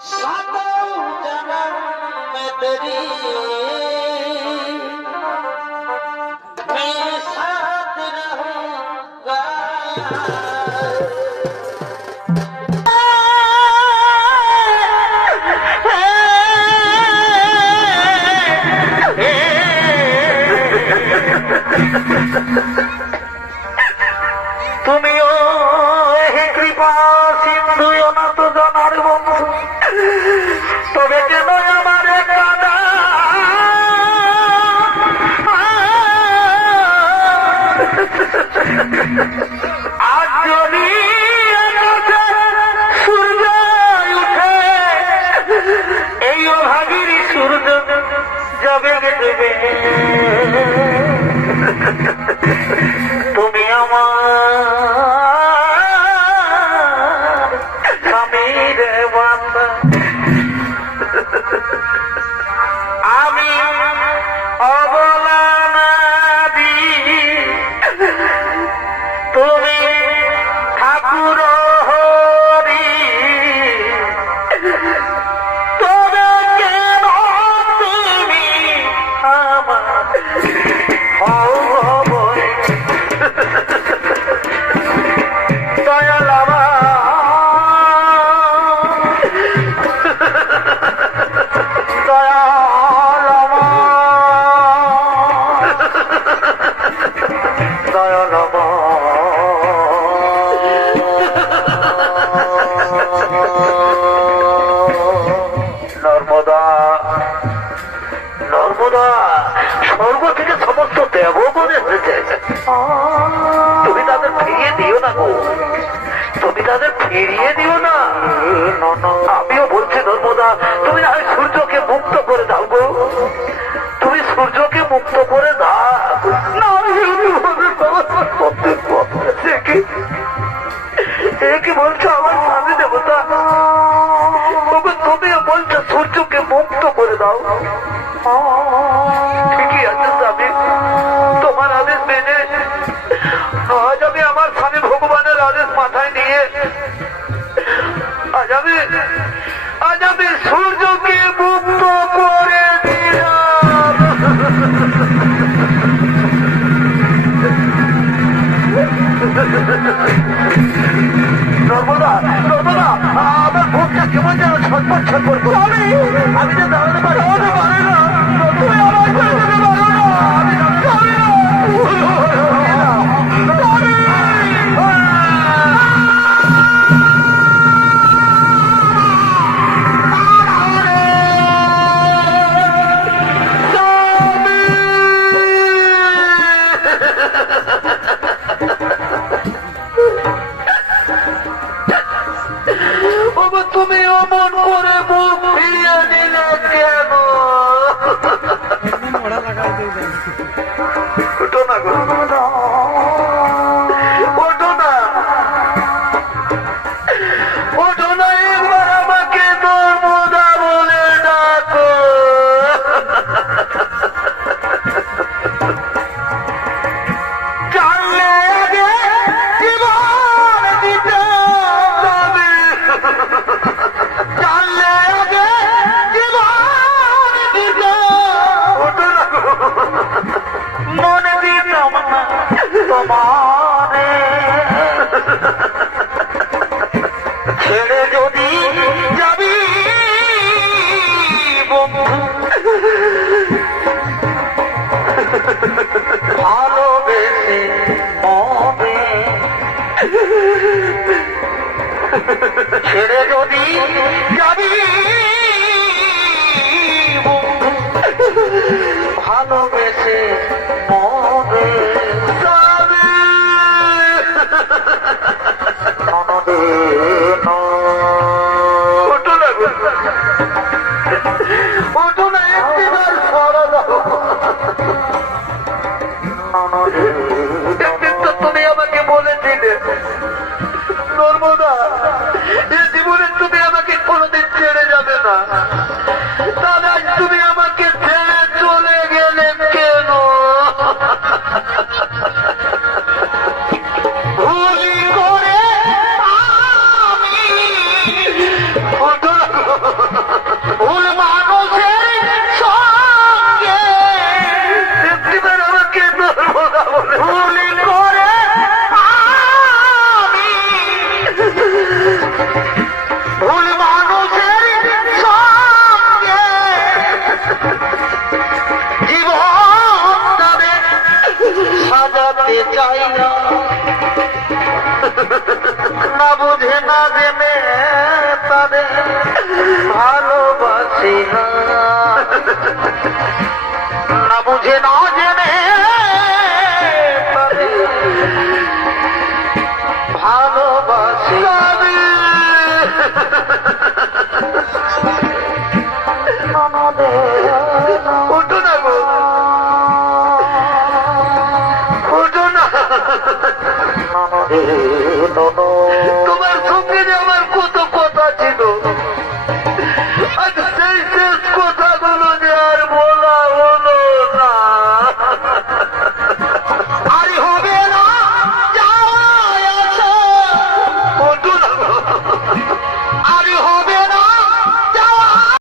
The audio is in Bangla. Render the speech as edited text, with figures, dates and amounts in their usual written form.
सातों जन्म में तेरी मैं साथ रहूंगा। তুমিও হে কৃপা সিন্ধু অনাথ জনার বন্ধু, তবে কেন আমার কাদা আজ যদি সূর্য উঠে এই অভাগীর সূর্য যাবে দেবে। তুমি আমার স্বামীর বান্দা, আমি অবলা নারী, তুমি ঠাকুর হরি। তবে কেন তুমি আমার অবয় দয়াল আমার, দয়াল আমার, দয়াল নর্মদা, নর্মদা স্বর্গ থেকে সমস্ত দেবগণ এসেছে, তুমি তাদের ফিরিয়ে দিও না গো, তুমি তাদের ফিরিয়ে দিও না। আমিও বলছি নর্মদা, তুমি না সূর্যকে মুক্ত করে দাও গো, তুমি সূর্যকে মুক্ত করে দাও না। কি বলছো আমার স্বামী দেবতা, তুমিও বলছো সূর্যকে মুক্ত করে দাও। ঠিকই আছে স্বামী, তোমার আদেশ মেনে আজ আমি আমার স্বামী ভগবানের আদেশ মাথায় নিয়ে আজ আমি সূর্যকে মুক্ত করে দিলাম। নর্মদা, নর্মদা, আমার ভোগটা কেমন যেন ছটপট ছটপট করে, আমি যে দাঁড়াতে পারি না। তুমি আমার ছেড়ে যেতে পারো না, আমি পারি না। তুমি অমন করে মুখ ফিরিয়ে দিলে কেন? ওঠো না গো, ওঠো না, ওঠো না, একবার আমাকে নর্মদা বলে ডাকো। জানলে আগে জীবন দিতে হবে, জানলে আগে জীবন দিতে মনে দিতাম না তোমারে, ছেড়ে যদি যাবি বন্ধু ভালোবেসে মনে, ছেড়ে যদি যাবি বন্ধু ভালোবেসে মনে, ওঠো না গো, ওঠো না, একটিবার সরা দাও। একদিন তো তুমি আমাকে বলেছিলে নর্মদা, এই জীবনে তুমি আমাকে কোনোদিন ছেড়ে যাবে না, তাহলে আজ তুমি আমাকে ছেড়ে চলে গেলে কেন? ভুল করে আমি মানুষের সঙ্গে জীবন তাদের সাজাতে চাই না, না বুঝে না জেনে তাদের ভালোবাসি না, না বুঝে না